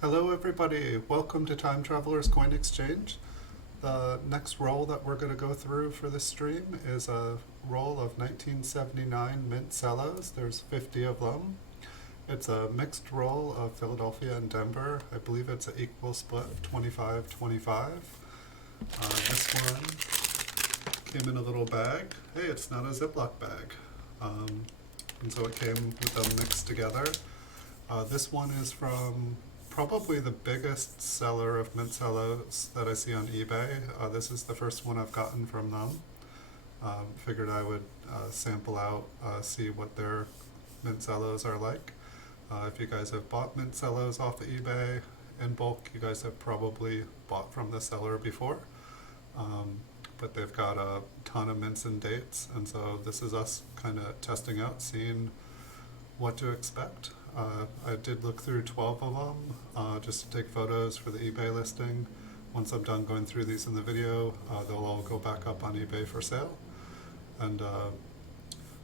Hello everybody, welcome to Time Traveler's Coin Exchange. The next roll that we're going to go through for this stream is a roll of 1979 mint cellos. There's 50 of them. It's a mixed roll of Philadelphia and Denver. I believe it's an equal split of 25-25. This one came in a little bag. Hey, it's not a Ziploc bag. And so it came with them mixed together. This one is from probably the biggest seller of mint cellos that I see on eBay. This is the first one I've gotten from them. Figured I would sample out, see what their mint cellos are like. If you guys have bought mint cellos off of eBay in bulk, you guys have probably bought from the seller before. But they've got a ton of mints and dates, and so this is us kind of testing out, seeing what to expect. I did look through 12 of them just to take photos for the eBay listing. Once I'm done going through these in the video, they'll all go back up on eBay for sale. And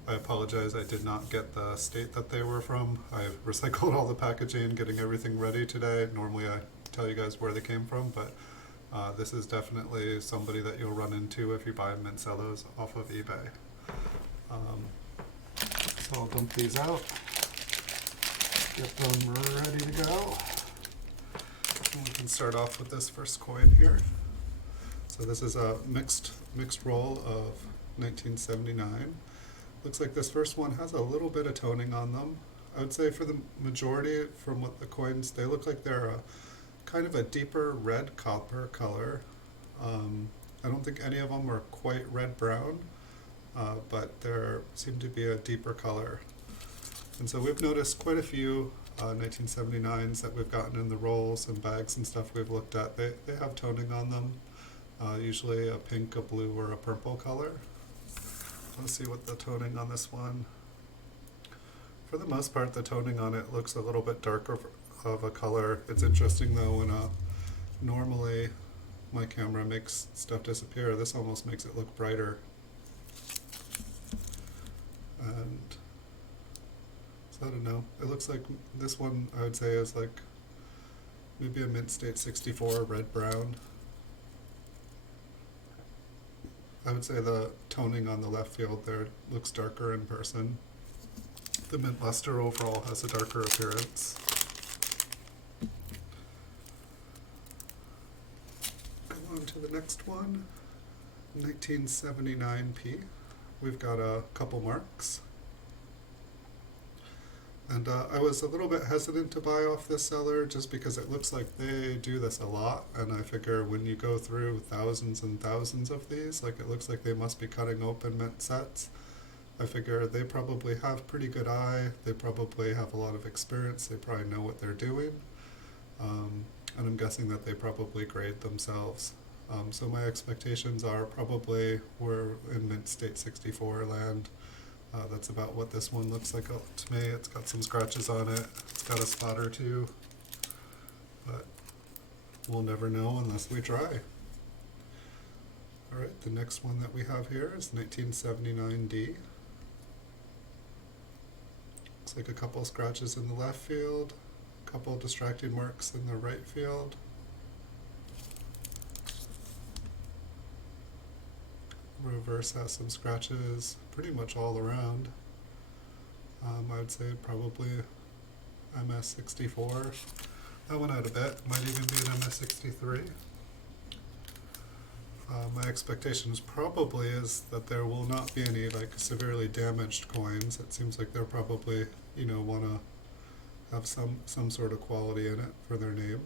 I apologize, I did not get the state that they were from. I recycled all the packaging, getting everything ready today. Normally I tell you guys where they came from, but this is definitely somebody that you'll run into if you buy mint cellos off of eBay. So I'll dump these out. Get them ready to go. And we can start off with this first coin here. So this is a mixed roll of 1979. Looks like this first one has a little bit of toning on them. I would say for the majority, from what the coins, they look like they're a kind of a deeper red copper color. I don't think any of them are quite red brown, but there seem to be a deeper color. And so we've noticed quite a few 1979s that we've gotten in the rolls and bags and stuff we've looked at. They have toning on them, usually a pink, a blue, or a purple color. Let's see what the toning on this one. For the most part, the toning on it looks a little bit darker of a color. It's interesting though, when normally my camera makes stuff disappear, this almost makes it look brighter. And I don't know. It looks like this one, I would say, is like maybe a mint state 64 red brown. I would say the toning on the left field there looks darker in person. The mint luster overall has a darker appearance. Go on to the next one, 1979p. We've got a couple marks. And I was a little bit hesitant to buy off this seller just because it looks like they do this a lot, and I figure when you go through thousands and thousands of these, like it looks like they must be cutting open mint sets. I figure they probably have pretty good eye, they probably have a lot of experience, they probably know what they're doing, and I'm guessing that they probably grade themselves. So my expectations are probably we're in mint state 64 land. That's about what this one looks like to me. It's got some scratches on it. It's got a spot or two, but we'll never know unless we try. Alright, the next one that we have here is 1979D. Looks like a couple scratches in the left field, a couple distracting marks in the right field. Reverse has some scratches pretty much all around. I would say probably MS64. That went out a bit, might even be an MS63. My expectations probably is that there will not be any like severely damaged coins. It seems like they're probably, want to have some sort of quality in it for their name.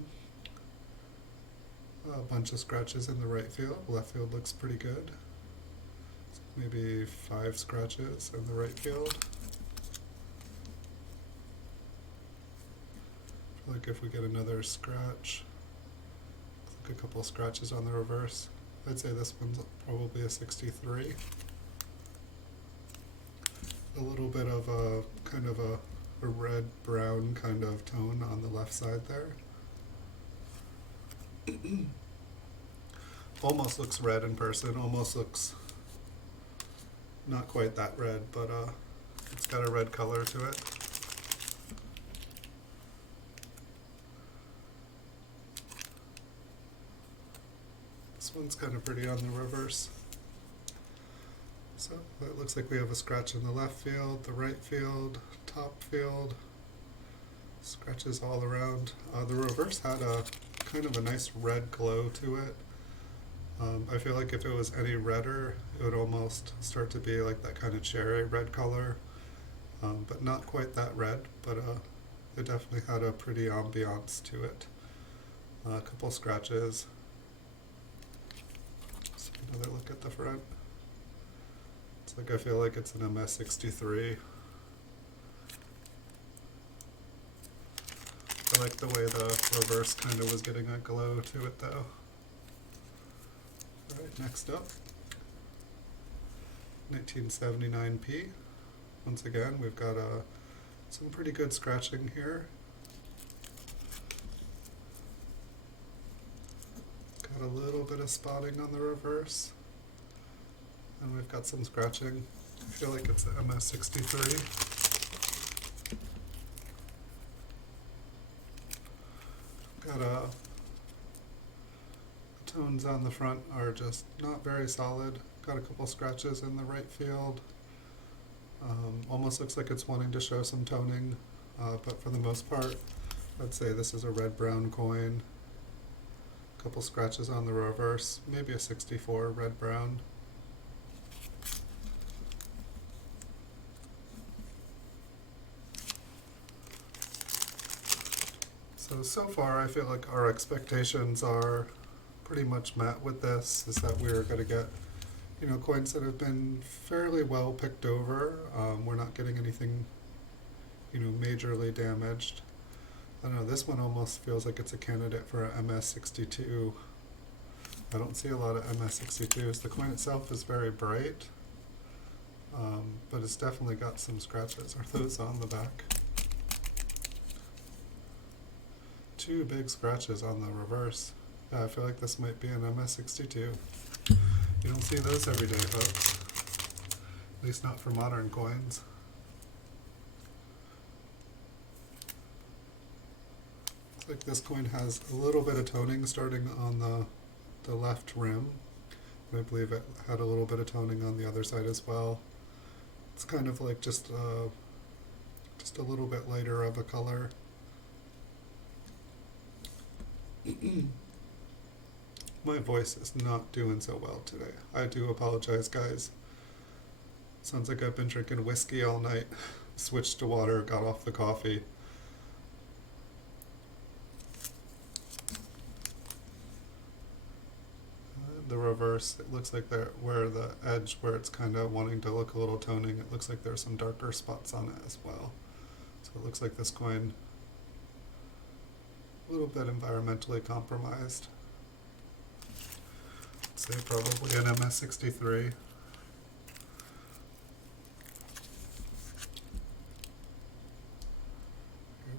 A bunch of scratches in the right field. Left field looks pretty good. Maybe 5 scratches in the right field. I feel like if we get another scratch, looks like a couple of scratches on the reverse. I'd say this one's probably a 63. A little bit of a kind of a red-brown kind of tone on the left side there. Almost looks red in person, almost looks not quite that red, but it's got a red color to it. This one's kind of pretty on the reverse. So it looks like we have a scratch in the left field, the right field, top field, scratches all around. The reverse had a kind of a nice red glow to it. I feel like if it was any redder, it would almost start to be like that kind of cherry red color, but not quite that red, but it definitely had a pretty ambiance to it. A couple scratches. Let's take another look at the front. It's like I feel like it's an MS63. I like the way the reverse kind of was getting a glow to it though. Alright, next up, 1979P. Once again, we've got some pretty good scratching here. Got a little bit of spotting on the reverse. And we've got some scratching. I feel like it's the MS63. Got the tones on the front are just not very solid. Got a couple scratches in the right field. Almost looks like it's wanting to show some toning, but for the most part, I'd say this is a red-brown coin. A couple scratches on the reverse, maybe a 64 red-brown. So far I feel like our expectations are pretty much met with this, is that we're going to get, coins that have been fairly well picked over. We're not getting anything, majorly damaged. I don't know, this one almost feels like it's a candidate for a MS62. I don't see a lot of MS62s. The coin itself is very bright, but it's definitely got some scratches. Are those on the back? Two big scratches on the reverse. Yeah, I feel like this might be an MS62. You don't see those every day, folks. At least not for modern coins. Looks like this coin has a little bit of toning starting on the left rim. And I believe it had a little bit of toning on the other side as well. It's kind of like just a little bit lighter of a color. My voice is not doing so well today. I do apologize, guys. Sounds like I've been drinking whiskey all night. Switched to water, got off the coffee. The reverse, it looks like where the edge, where it's kind of wanting to look a little toning, it looks like there's some darker spots on it as well. So it looks like this coin a little bit environmentally compromised. I'd say probably an MS63. Here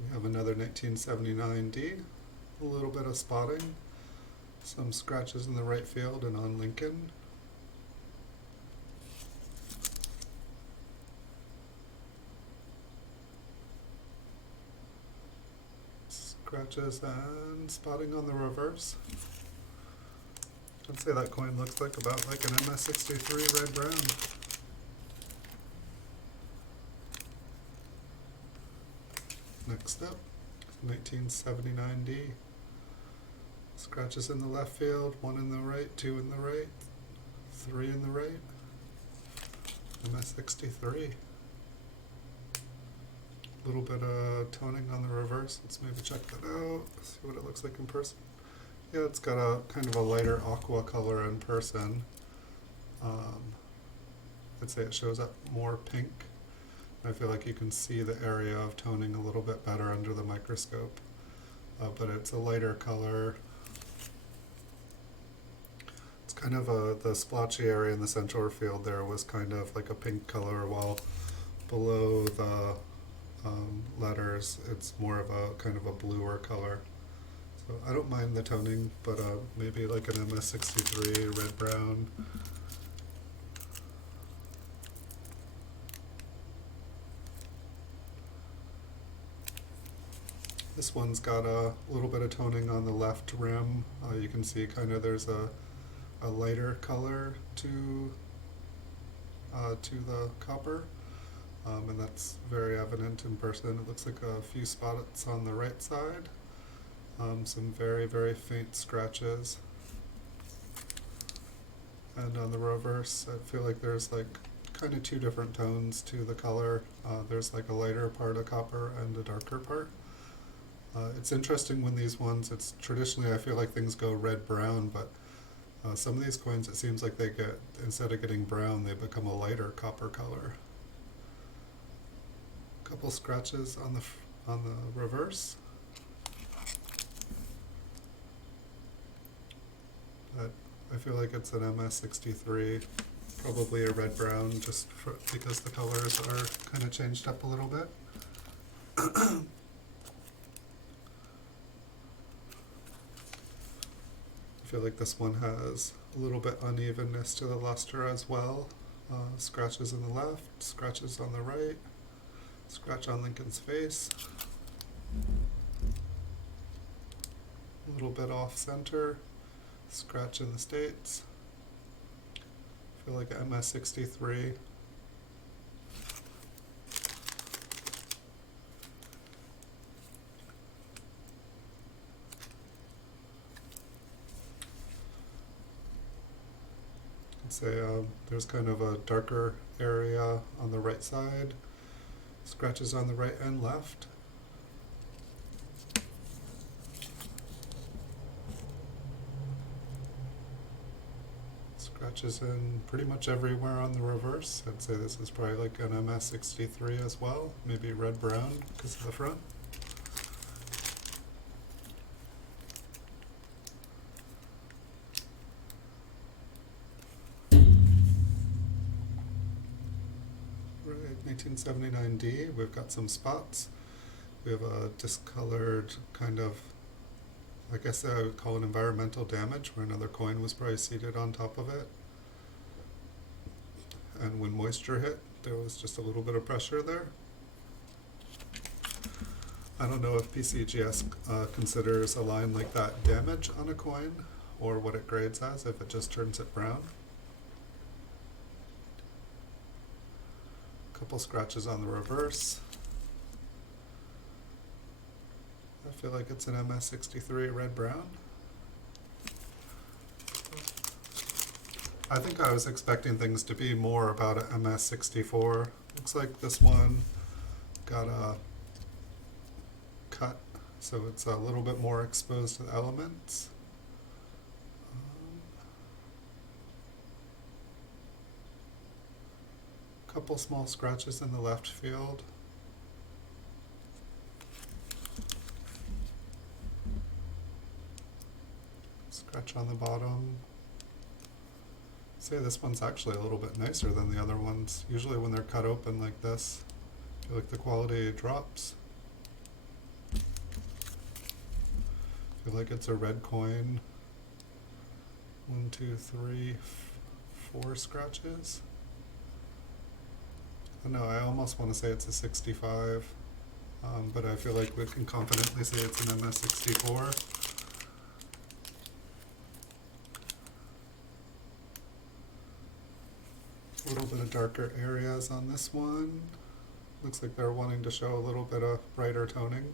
we have another 1979D, a little bit of spotting, some scratches in the right field and on Lincoln. Scratches and spotting on the reverse. I'd say that coin looks like about like an MS63 red-brown. Next up, 1979D. Scratches in the left field, one in the right, two in the right, three in the right. MS63. A little bit of toning on the reverse. Let's maybe check that out. See what it looks like in person. Yeah, it's got a kind of a lighter aqua color in person. I'd say it shows up more pink. I feel like you can see the area of toning a little bit better under the microscope. But it's a lighter color. It's kind of the splotchy area in the central field there was kind of like a pink color, while below the letters it's more of a kind of a bluer color. So I don't mind the toning, but maybe like an MS63 red-brown. This one's got a little bit of toning on the left rim. You can see kind of there's a a lighter color to the copper, and that's very evident in person. It looks like a few spots on the right side, some very, very faint scratches. And on the reverse, I feel like there's like kind of two different tones to the color. There's like a lighter part of copper and a darker part. It's interesting when these ones, it's traditionally I feel like things go red-brown, but some of these coins it seems like they get, instead of getting brown, they become a lighter copper color. A couple scratches on the reverse. But I feel like it's an MS63, probably a red-brown, just because the colors are kind of changed up a little bit. I feel like this one has a little bit unevenness to the luster as well. Scratches on the left, scratches on the right, scratch on Lincoln's face, a little bit off center, scratch in the States. I feel like MS63. Say there's kind of a darker area on the right side, scratches on the right and left. Scratches in pretty much everywhere on the reverse. I'd say this is probably like an MS63 as well, maybe red-brown because of the front. Right, 1979D, we've got some spots. We have a discolored kind of, I guess I would call it environmental damage, where another coin was probably seated on top of it. And when moisture hit, there was just a little bit of pressure there. I don't know if PCGS considers a line like that damage on a coin, or what it grades as if it just turns it brown. Couple scratches on the reverse. I feel like it's an MS63 red-brown. I think I was expecting things to be more about an MS64. Looks like this one got a cut, so it's a little bit more exposed to the elements. Couple small scratches in the left field. Scratch on the bottom. Say this one's actually a little bit nicer than the other ones. Usually when they're cut open like this, I feel like the quality drops. I feel like it's a red coin. 1, 2, 3, 4 scratches. I don't know, I almost want to say it's a 65, but I feel like we can confidently say it's an MS64. A little bit of darker areas on this one. Looks like they're wanting to show a little bit of brighter toning,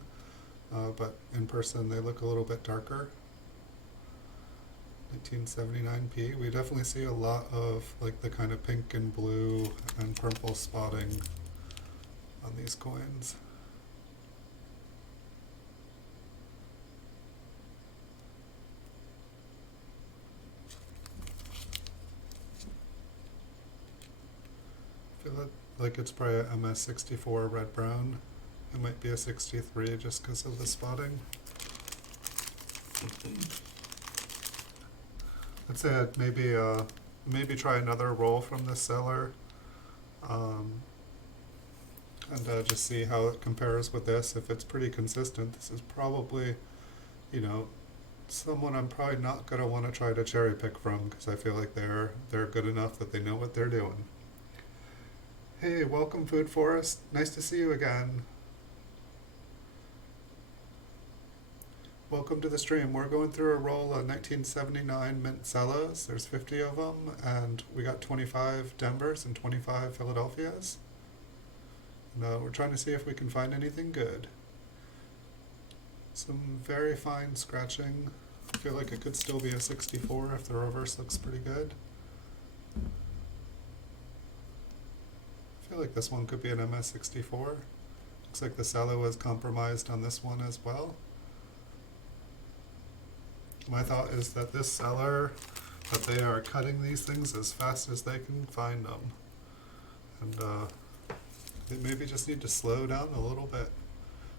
but in person they look a little bit darker. 1979p. We definitely see a lot of like the kind of pink and blue and purple spotting on these coins. I feel like it's probably a MS64 red-brown. It might be a 63 just because of the spotting. I'd say I'd maybe try another roll from this seller, and just see how it compares with this. If it's pretty consistent, this is probably, you know, someone I'm probably not gonna want to try to cherry pick from, because I feel like they're good enough that they know what they're doing. Hey, welcome Food Forest. Nice to see you again. Welcome to the stream. We're going through a roll of 1979 mint Cellos. There's 50 of them, and we got 25 Denvers and 25 Philadelphias. And we're trying to see if we can find anything good. Some very fine scratching. I feel like it could still be a 64 if the reverse looks pretty good. I feel like this one could be an MS64. Looks like the cello was compromised on this one as well. My thought is that this seller, that they are cutting these things as fast as they can find them. And they maybe just need to slow down a little bit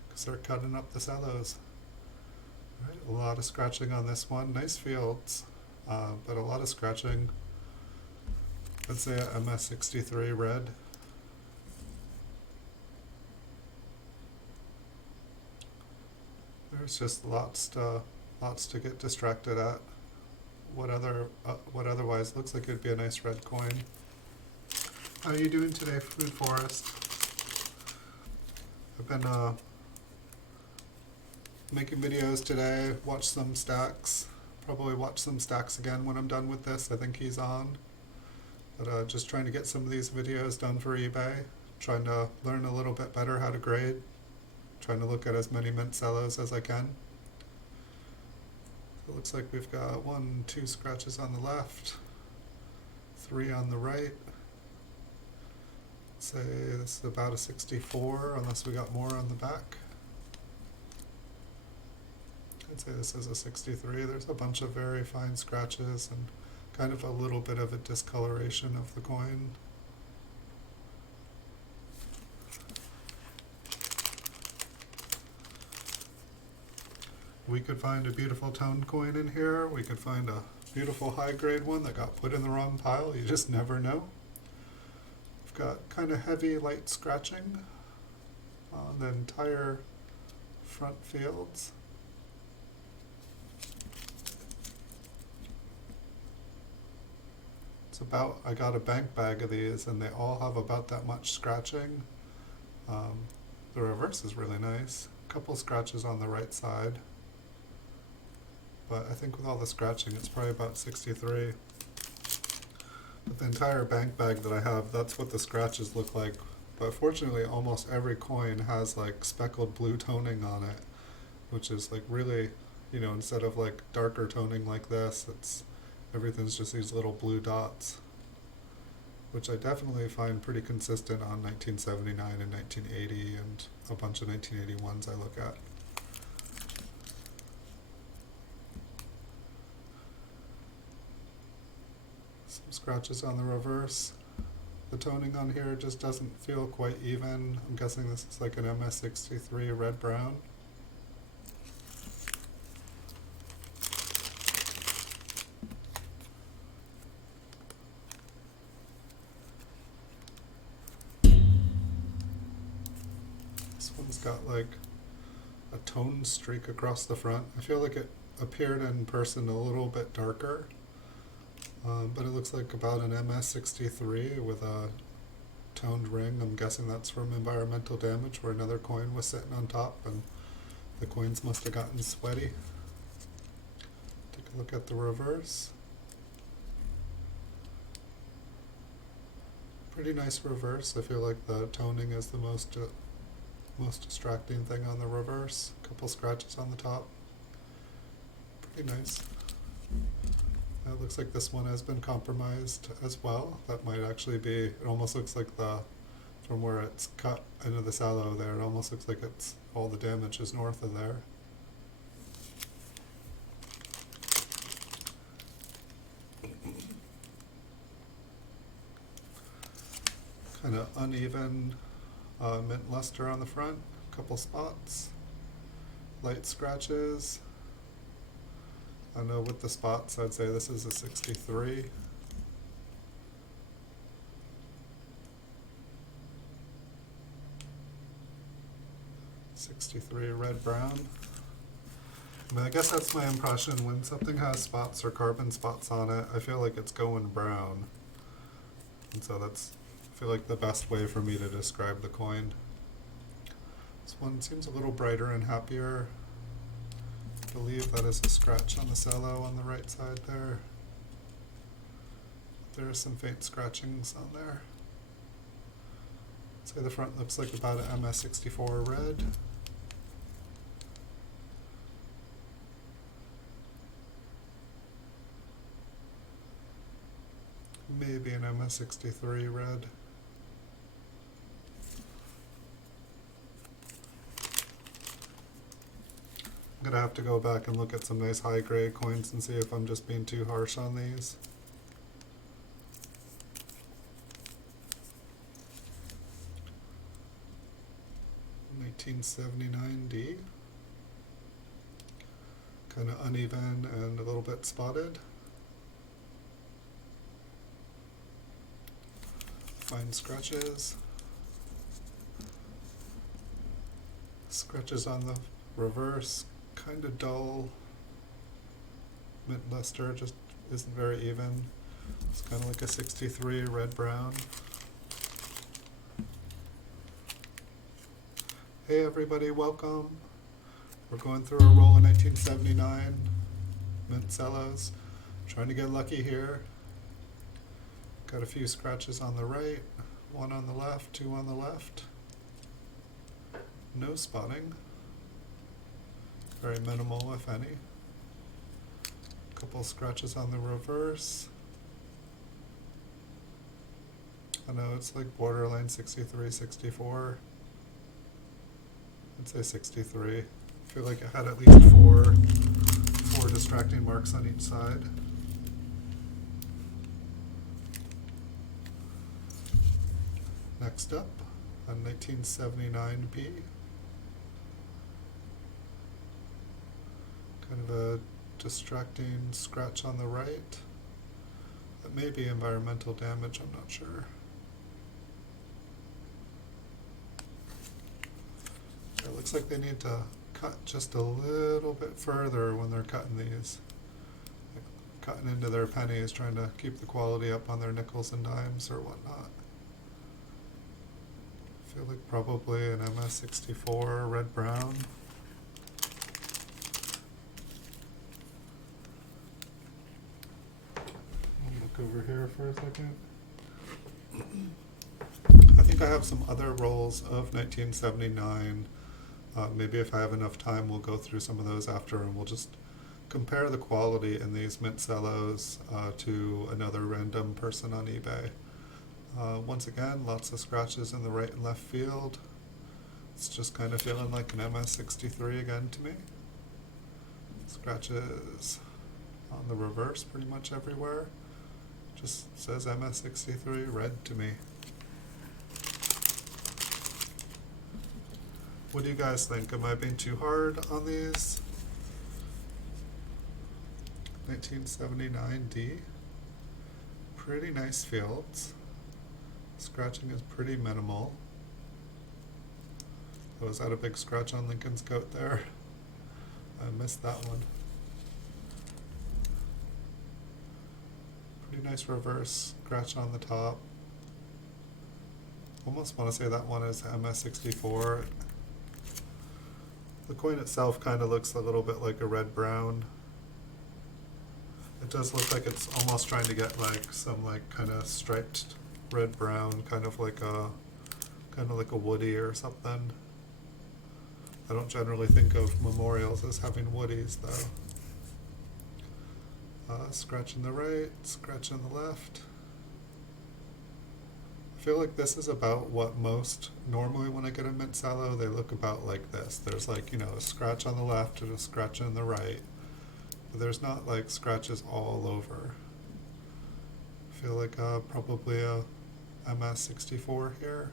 because they're cutting up the cellos. Right, a lot of scratching on this one. Nice fields, but a lot of scratching. Let's say a MS63 red. There's just lots to get distracted at. What otherwise looks like it'd be a nice red coin. How are you doing today, Food Forest? I've been making videos today, watch some stacks. Probably watch some stacks again when I'm done with this. I think he's on. But just trying to get some of these videos done for eBay. Trying to learn a little bit better how to grade. Trying to look at as many mint cellos as I can. It looks like we've got 1, 2 scratches on the left, 3 on the right. Say this is about a 64, unless we got more on the back. I'd say this is a 63. There's a bunch of very fine scratches and kind of a little bit of a discoloration of the coin. We could find a beautiful toned coin in here. We could find a beautiful high grade one that got put in the wrong pile. You just never know. We've got kind of heavy light scratching on the entire front fields. It's about, I got a bank bag of these and they all have about that much scratching. The reverse is really nice. A couple scratches on the right side. But I think with all the scratching, it's probably about 63. But the entire bank bag that I have, that's what the scratches look like. But fortunately, almost every coin has like speckled blue toning on it, which is like really, you know, instead of like darker toning like this, everything's just these little blue dots, which I definitely find pretty consistent on 1979 and 1980 and a bunch of 1981s I look at. Scratches on the reverse. The toning on here just doesn't feel quite even. I'm guessing this is like an MS63 red-brown. This one's got like a tone streak across the front. I feel like it appeared in person a little bit darker. But it looks like about an MS63 with a toned ring. I'm guessing that's from environmental damage where another coin was sitting on top and the coins must have gotten sweaty. Take a look at the reverse. Pretty nice reverse. I feel like the toning is the most distracting thing on the reverse. A couple scratches on the top. Pretty nice. It looks like this one has been compromised as well. That might actually be, it almost looks like from where it's cut into the cello there, it almost looks like all the damage is north of there. Kind of uneven mint luster on the front, a couple spots, light scratches. I know with the spots, I'd say this is a 63. Red-brown. I mean, I guess that's my impression. When something has spots or carbon spots on it, I feel like it's going brown. And so that's, I feel like, the best way for me to describe the coin. This one seems a little brighter and happier. believe that is a scratch on the cello on the right side there. There are some faint scratchings on there. Say the front looks like about an MS64 red. Maybe an MS63 red. I'm gonna have to go back and look at some nice high grade coins and see if I'm just being too harsh on these. $19.79D. Kind of uneven and a little bit spotted. Fine scratches. Scratches on the reverse, kind of dull. Mint luster just isn't very even. It's kind of like a 63 red-brown. Hey everybody, welcome. We're going through a roll of 1979 mint cellos. Trying to get lucky here. Got a few scratches on the right, one on the left, two on the left. No spotting. Very minimal, if any. Couple scratches on the reverse. I know it's like borderline 63, 64. I'd say 63. I feel like it had at least four distracting marks on each side. Next up, a 1979B. Kind of a distracting scratch on the right. That may be environmental damage, I'm not sure. It looks like they need to cut just a little bit further when they're cutting these. Cutting into their pennies, trying to keep the quality up on their nickels and dimes or whatnot. I feel like probably an MS64 red-brown. I'll look over here for a second. I think I have some other rolls of 1979. Maybe if I have enough time, we'll go through some of those after, and we'll just compare the quality in these mint cellos to another random person on eBay. Once again, lots of scratches in the right and left field. It's just kind of feeling like an MS63 again to me. Scratches on the reverse pretty much everywhere. Just says MS63 red to me. What do you guys think? Am I being too hard on these? 1979D. Pretty nice fields. Scratching is pretty minimal. Oh, was that a big scratch on Lincoln's coat there? I missed that one. Pretty nice reverse scratch on the top. Almost want to say that one is MS64. The coin itself kind of looks a little bit like a red-brown. It does look like it's almost trying to get like some like kind of striped red-brown, kind of like a woody or something. I don't generally think of memorials as having woodies though. Scratch in the right, scratch in the left. I feel like this is about what most, normally when I get a mint cello, they look about like this. There's like, you know, a scratch on the left and a scratch on the right. But there's not like scratches all over. I feel like probably a MS64 here.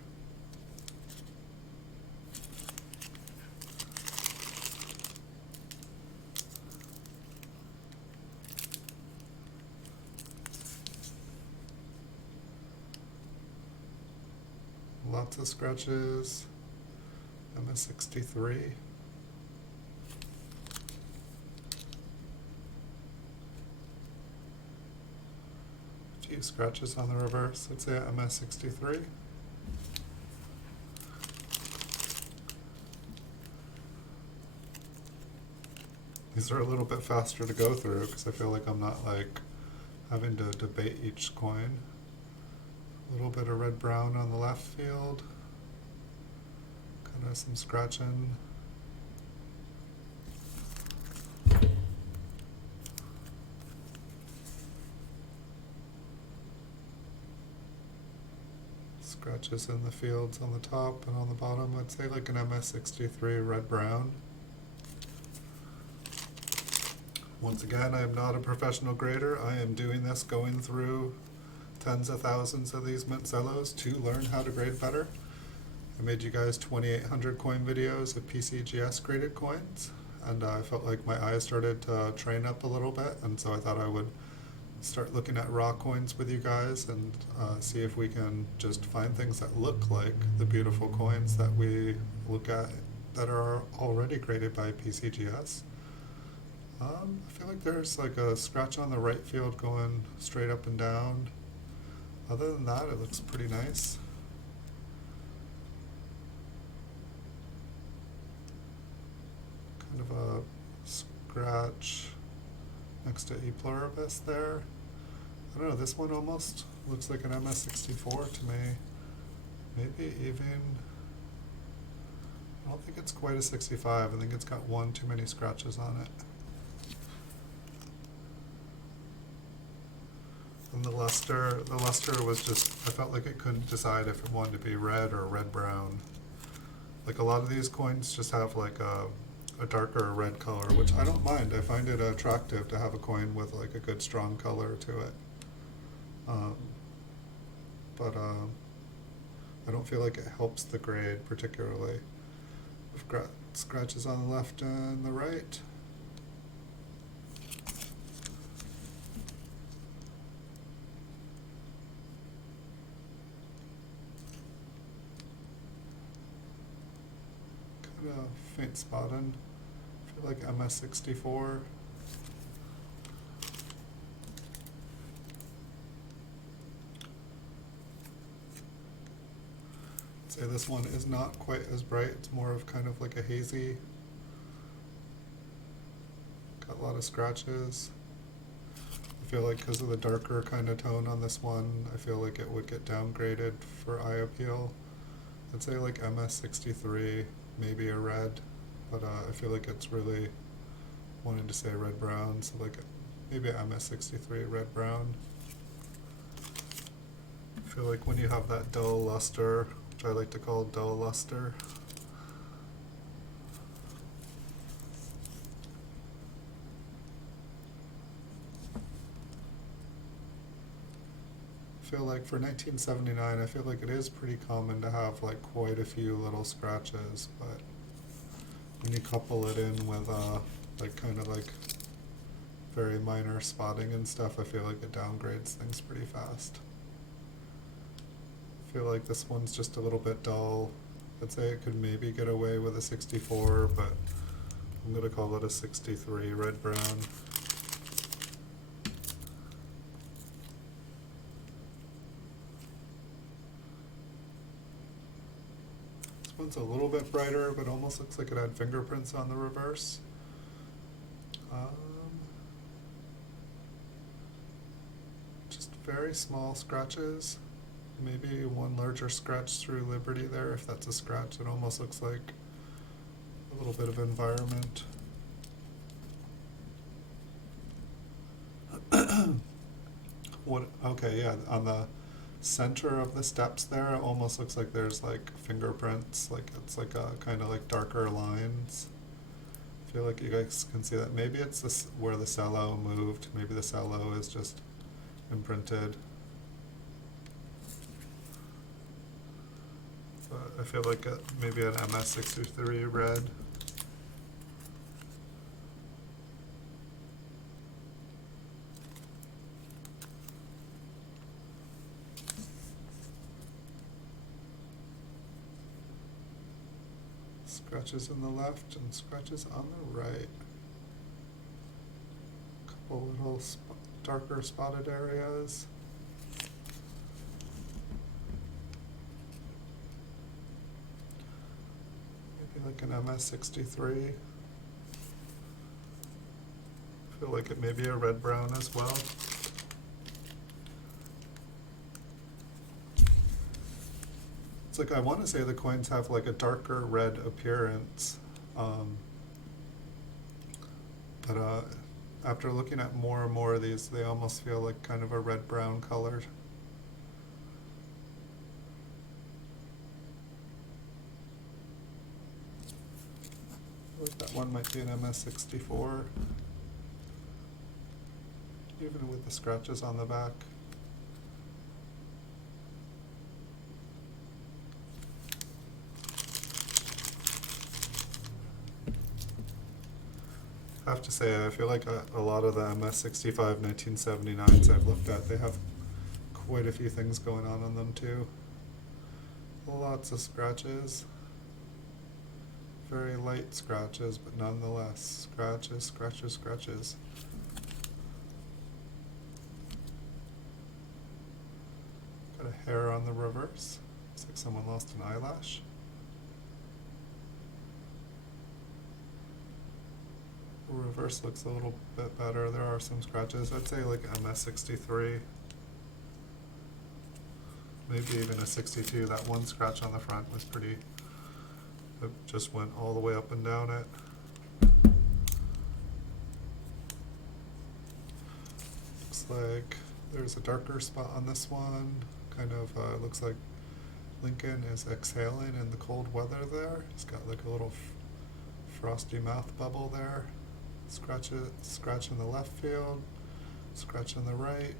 Lots of scratches. MS63. A few scratches on the reverse. Let's say MS63. These are a little bit faster to go through because I feel like I'm not like having to debate each coin. A little bit of red-brown on the left field. Kind of some scratching. Scratches in the fields on the top and on the bottom. I'd say like an MS63 red-brown. Once again, I am not a professional grader. I am doing this going through tens of thousands of these mint cellos to learn how to grade better. I made you guys 2,800 coin videos of PCGS graded coins, and I felt like my eyes started to train up a little bit, and so I thought I would start looking at raw coins with you guys and see if we can just find things that look like the beautiful coins that we look at that are already graded by PCGS. I feel like there's like a scratch on the right field going straight up and down. Other than that, it looks pretty nice. Kind of a scratch next to E pluribus there. I don't know, this one almost looks like an MS64 to me. Maybe even, I don't think it's quite a 65. I think it's got one too many scratches on it. And the luster was just, I felt like it couldn't decide if it wanted to be red or red-brown. Like a lot of these coins just have like a darker red color, which I don't mind. I find it attractive to have a coin with like a good strong color to it. But I don't feel like it helps the grade particularly. We've got scratches on the left and the right. Kind of faint spotting. I feel like MS64. Say this one is not quite as bright. It's more of kind of like a hazy. Got a lot of scratches. I feel like because of the darker kind of tone on this one, I feel like it would get downgraded for eye appeal. I'd say like MS63, maybe a red, but I feel like it's really wanting to say red-brown, so like maybe MS63 red-brown. I feel like when you have that dull luster, which I like to call dull luster, I feel like for 1979, I feel like it is pretty common to have like quite a few little scratches, but when you couple it in with like kind of like very minor spotting and stuff, I feel like it downgrades things pretty fast. I feel like this one's just a little bit dull. I'd say it could maybe get away with a 64, but I'm going to call it a 63 red-brown. This one's a little bit brighter, but almost looks like it had fingerprints on the reverse. Just very small scratches. Maybe one larger scratch through Liberty there. If that's a scratch, it almost looks like a little bit of environment. Okay, yeah, on the center of the steps there, it almost looks like there's like fingerprints, like it's like a kind of like darker lines. I feel like you guys can see that. Maybe it's this where the cello moved. Maybe the cello is just imprinted. But I feel like maybe an MS63 red. Scratches on the left and scratches on the right. Couple little darker spotted areas. Maybe like an MS63. feel like it may be a red-brown as well. It's like I want to say the coins have like a darker red appearance, but after looking at more and more of these, they almost feel like kind of a red-brown color. Like that one might be an MS64, even with the scratches on the back. I have to say, I feel like a lot of the MS65 1979s I've looked at, they have quite a few things going on them too. Lots of scratches. Very light scratches, but nonetheless, scratches, scratches, scratches. Got a hair on the reverse. Looks like someone lost an eyelash. The reverse looks a little bit better. There are some scratches. I'd say like MS63. Maybe even a 62. That one scratch on the front was pretty, it just went all the way up and down it. Looks like there's a darker spot on this one. Kind of looks like Lincoln is exhaling in the cold weather there. He's got like a little frosty mouth bubble there. Scratch in the left field, scratch in the right.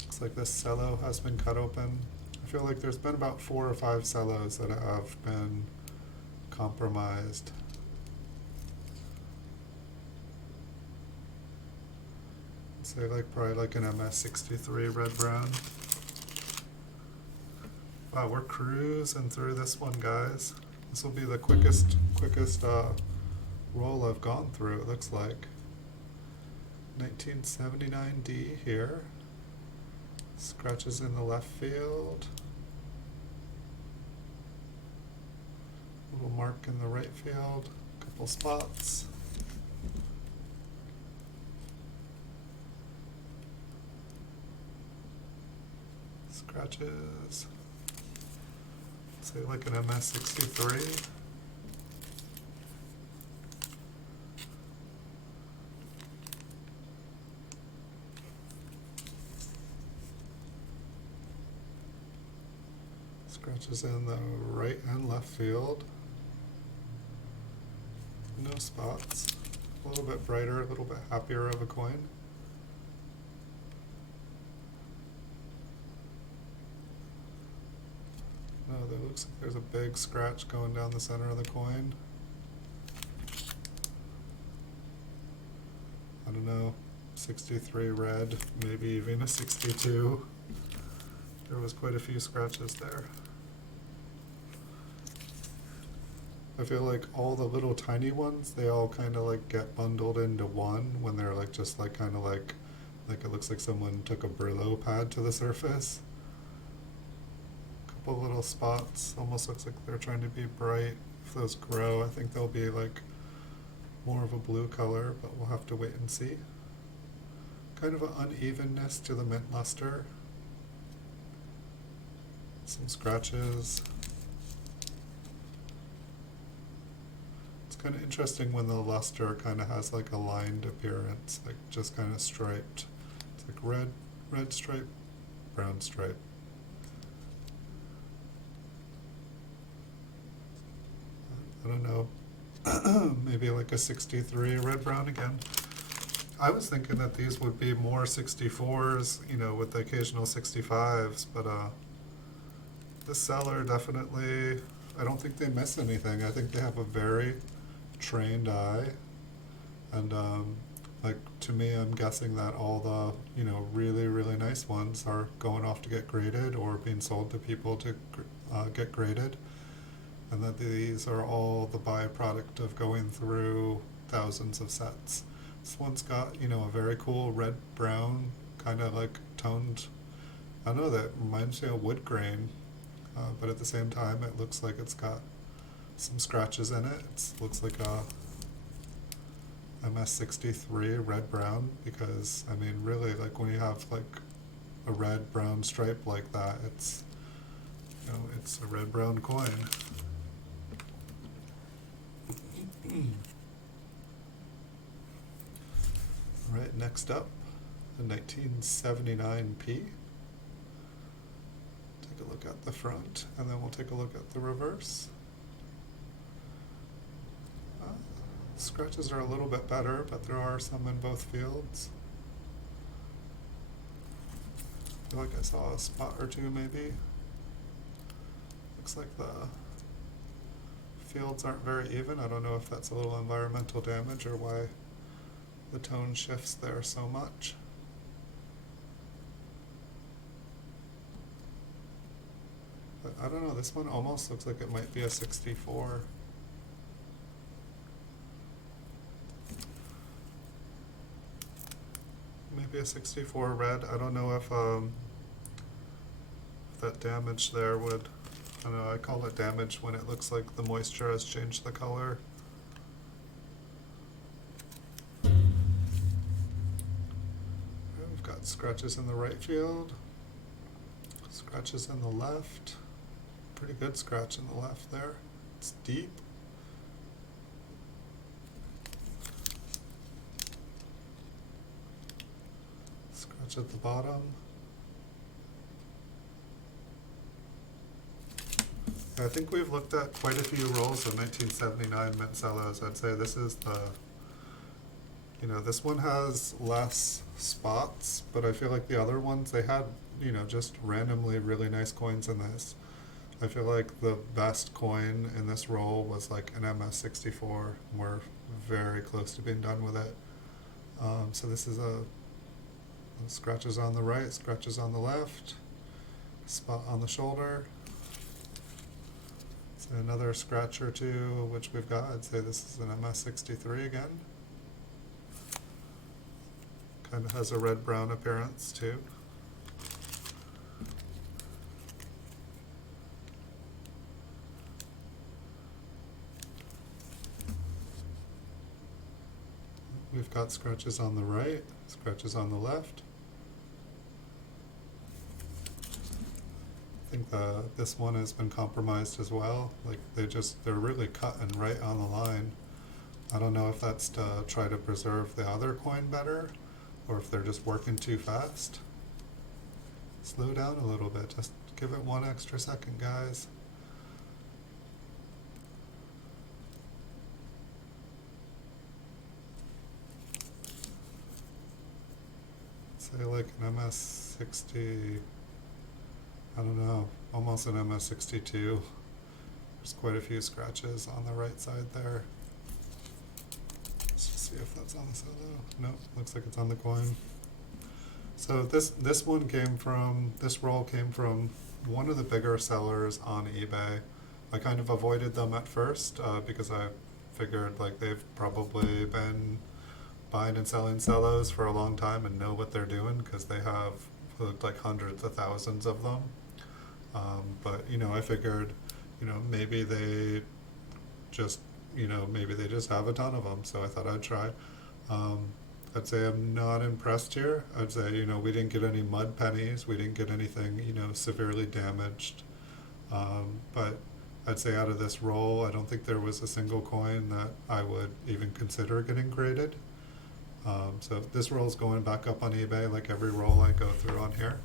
Looks like this cello has been cut open. I feel like there's been about 4 or 5 cellos that have been compromised. I'd say like probably like an MS63 red-brown. Wow, we're cruising through this one, guys. This will be the quickest roll I've gone through, it looks like. 1979D here. Scratches in the left field. Little mark in the right field. Couple spots. Scratches. Say like an MS63. Scratches in the right and left field. No spots. A little bit brighter, a little bit happier of a coin. No, there looks like there's a big scratch going down the center of the coin. I don't know, 63 red, maybe even a 62. There was quite a few scratches there. I feel like all the little tiny ones, they all kind of like get bundled into one when they're like just like kind of like it looks like someone took a Brillo pad to the surface. Couple little spots, almost looks like they're trying to be bright. If those grow, I think they'll be like more of a blue color, but we'll have to wait and see. Kind of an unevenness to the mint luster. Some scratches. It's kind of interesting when the luster kind of has like a lined appearance, like just kind of striped. It's like red stripe, brown stripe. I don't know, maybe like a 63 red-brown again. I was thinking that these would be more 64s, you know, with the occasional 65s, but this seller definitely, I don't think they miss anything. I think they have a very trained eye, and like to me, I'm guessing that all the, you know, really, really nice ones are going off to get graded or being sold to people to get graded. And that these are all the byproduct of going through thousands of sets. This one's got, you know, a very cool red-brown, kind of like toned, I don't know, that reminds me of wood grain, but at the same time it looks like it's got some scratches in it. It looks like a MS63 red-brown, because I mean really, like when you have like a red-brown stripe like that, it's, you know, it's a red-brown coin. Alright, next up, the 1979p. Take a look at the front, and then we'll take a look at the reverse. Scratches are a little bit better, but there are some in both fields. I feel like I saw a spot or two maybe. Looks like the fields aren't very even. I don't know if that's a little environmental damage or why the tone shifts there so much. But I don't know, this one almost looks like it might be a 64. Maybe a 64 red. I don't know if that damage there would, I don't know, I call it damage when it looks like the moisture has changed the color. We've got scratches in the right field, scratches in the left. Pretty good scratch in the left there. It's deep. Scratch at the bottom. I think we've looked at quite a few rolls of 1979 mint cellos. I'd say this is the, you know, this one has less spots, but I feel like the other ones, they had, you know, just randomly really nice coins in this. I feel like the best coin in this roll was like an MS64. We're very close to being done with it. So this is a scratches on the right, scratches on the left, spot on the shoulder. So another scratch or two, which we've got. I'd say this is an MS63 again. Kind of has a red-brown appearance too. We've got scratches on the right, scratches on the left. I think this one has been compromised as well. Like they're really cutting right on the line. I don't know if that's to try to preserve the other coin better, or if they're just working too fast. Slow down a little bit, just give it one extra second, guys. Say like an MS60, I don't know, almost an MS62. There's quite a few scratches on the right side there. Let's just see if that's on the cello. No, looks like it's on the coin. So this roll came from one of the bigger sellers on eBay. I kind of avoided them at first because I figured like they've probably been buying and selling cellos for a long time and know what they're doing, because they have like hundreds of thousands of them. But you know, I figured, you know, maybe they just have a ton of them, so I thought I'd try. I'd say I'm not impressed here. I'd say, you know, we didn't get any mud pennies, we didn't get anything, you know, severely damaged. But I'd say out of this roll, I don't think there was a single coin that I would even consider getting graded. So this roll's going back up on eBay like every roll I go through on here.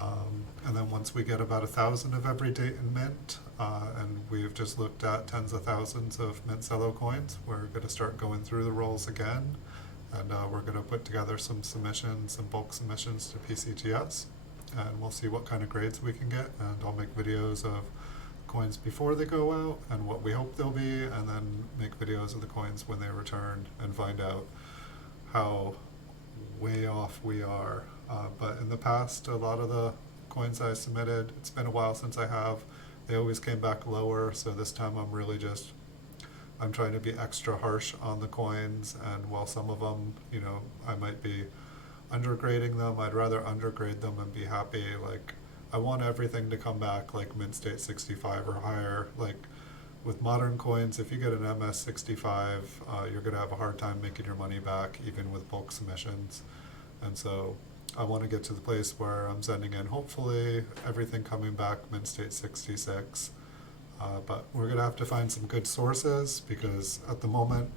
And then once we get about 1,000 of every date in mint, and we've just looked at tens of thousands of mint cello coins, we're going to start going through the rolls again, and we're going to put together some submissions, some bulk submissions to PCGS, and we'll see what kind of grades we can get, and I'll make videos of coins before they go out and what we hope they'll be, and then make videos of the coins when they return and find out how way off we are. But in the past, a lot of the coins I submitted, it's been a while since I have, they always came back lower, so this time I'm trying to be extra harsh on the coins, and while some of them, you know, I might be undergrading them, I'd rather undergrade them and be happy. Like, I want everything to come back like mint state 65 or higher. Like, with modern coins, if you get an MS65, you're going to have a hard time making your money back, even with bulk submissions. And so I want to get to the place where I'm sending in, hopefully, everything coming back mint state 66. But we're going to have to find some good sources, because at the moment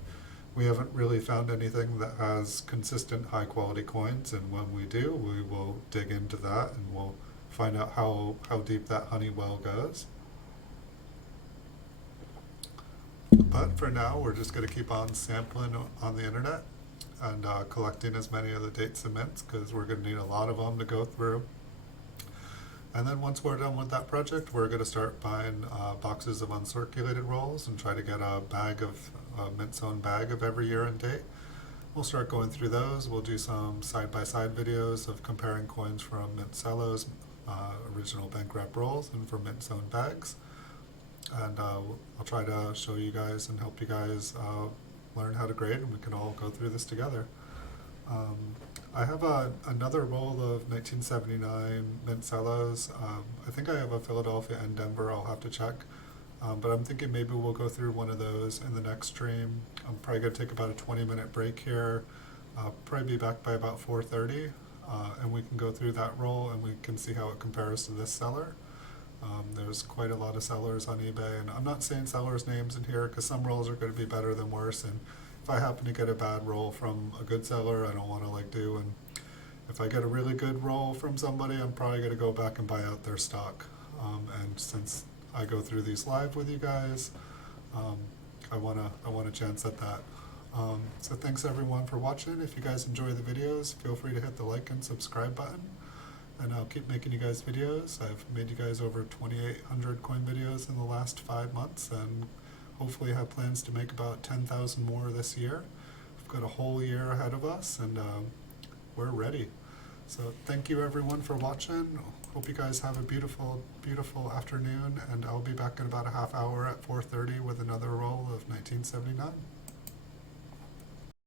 we haven't really found anything that has consistent high quality coins, and when we do, we will dig into that and we'll find out how deep that honey well goes. But for now, we're just going to keep on sampling on the internet and collecting as many of the dates and mints, because we're going to need a lot of them to go through. And then once we're done with that project, we're going to start buying boxes of uncirculated rolls and try to get a mint zone bag of every year and date. We'll start going through those. We'll do some side-by-side videos of comparing coins from mint Cello's original bank rep rolls and from mint zone bags. And I'll try to show you guys and help you guys learn how to grade, and we can all go through this together. I have another roll of 1979 mint Cellos. I think I have a Philadelphia and Denver. I'll have to check. But I'm thinking maybe we'll go through one of those in the next stream. I'm probably going to take about a 20-minute break here. Probably be back by about 4:30, and we can go through that roll and we can see how it compares to this seller. There's quite a lot of sellers on eBay, and I'm not saying sellers' names in here because some rolls are going to be better than worse, and if I happen to get a bad roll from a good seller, I don't want to do, and if I get a really good roll from somebody, I'm probably going to go back and buy out their stock. And since I go through these live with you guys, I want a chance at that. So thanks everyone for watching. If you guys enjoy the videos, feel free to hit the like and subscribe button, and I'll keep making you guys videos. I've made you guys over 2,800 coin videos in the last 5 months, and hopefully have plans to make about 10,000 more this year. We've got a whole year ahead of us, and we're ready. So thank you everyone for watching. Hope you guys have a beautiful, beautiful afternoon, and I'll be back in about a half hour at 4:30 with another roll of 1979.